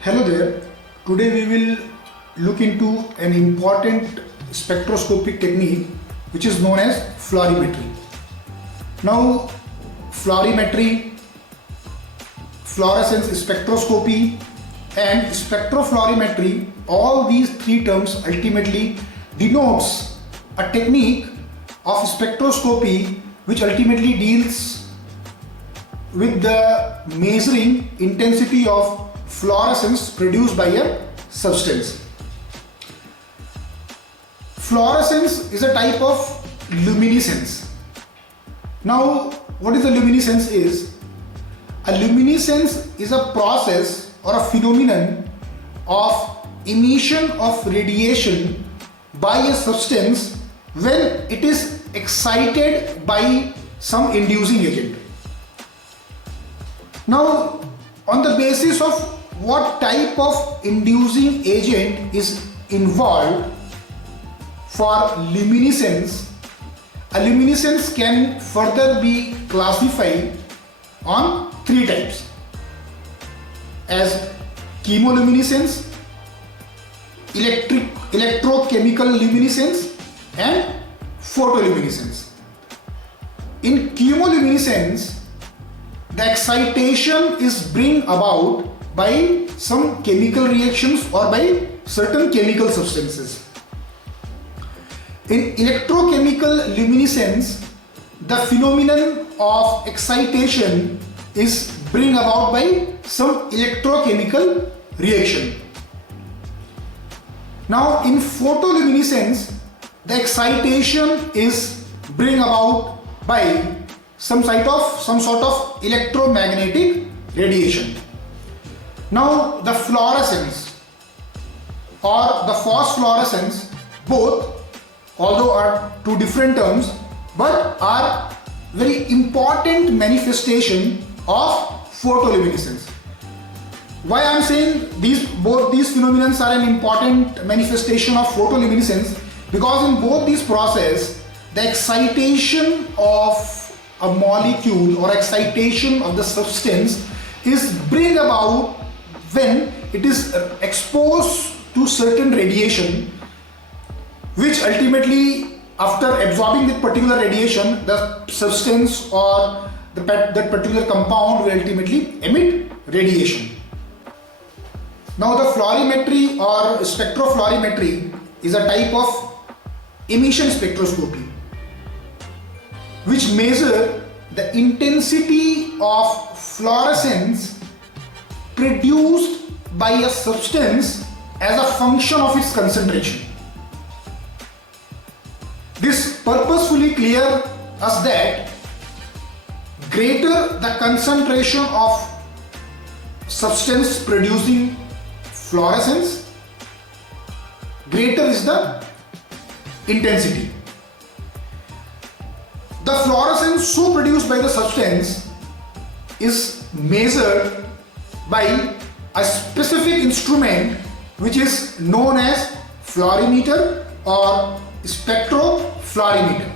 Hello there. Today we will look into an important spectroscopic technique which is known as fluorimetry. Now, fluorimetry, fluorescence spectroscopy and spectrofluorimetry, all these three terms ultimately denotes a technique of spectroscopy which ultimately deals with the measuring intensity of fluorescence produced by a substance. Fluorescence is a type of luminescence. Now, what is a luminescence is? A luminescence is a process or a phenomenon of emission of radiation by a substance when it is excited by some inducing agent. Now, on the basis of what type of inducing agent is involved for luminescence, a luminescence can further be classified on three types as chemoluminescence, electrochemical luminescence and photoluminescence. In chemoluminescence, the excitation is bring about by some chemical reactions or by certain chemical substances. In electrochemical luminescence, the phenomenon of excitation is bring about by some electrochemical reaction. Now, in photoluminescence, the excitation is bring about by some sort of electromagnetic radiation. Now, the fluorescence or the phosphorescence, both, although are two different terms, but are very important manifestation of photoluminescence. Why I am saying both these phenomena are an important manifestation of photoluminescence? Because in both these processes, the excitation of a molecule or excitation of the substance is bring about when it is exposed to certain radiation, which ultimately, after absorbing that particular radiation, the substance or that particular compound will ultimately emit radiation. Now, the fluorimetry or spectrofluorimetry is a type of emission spectroscopy which measure the intensity of fluorescence produced by a substance as a function of its concentration. This purposefully clear us that greater the concentration of substance producing fluorescence, greater is the intensity. The fluorescence so produced by the substance is measured by a specific instrument which is known as fluorimeter or spectrofluorimeter.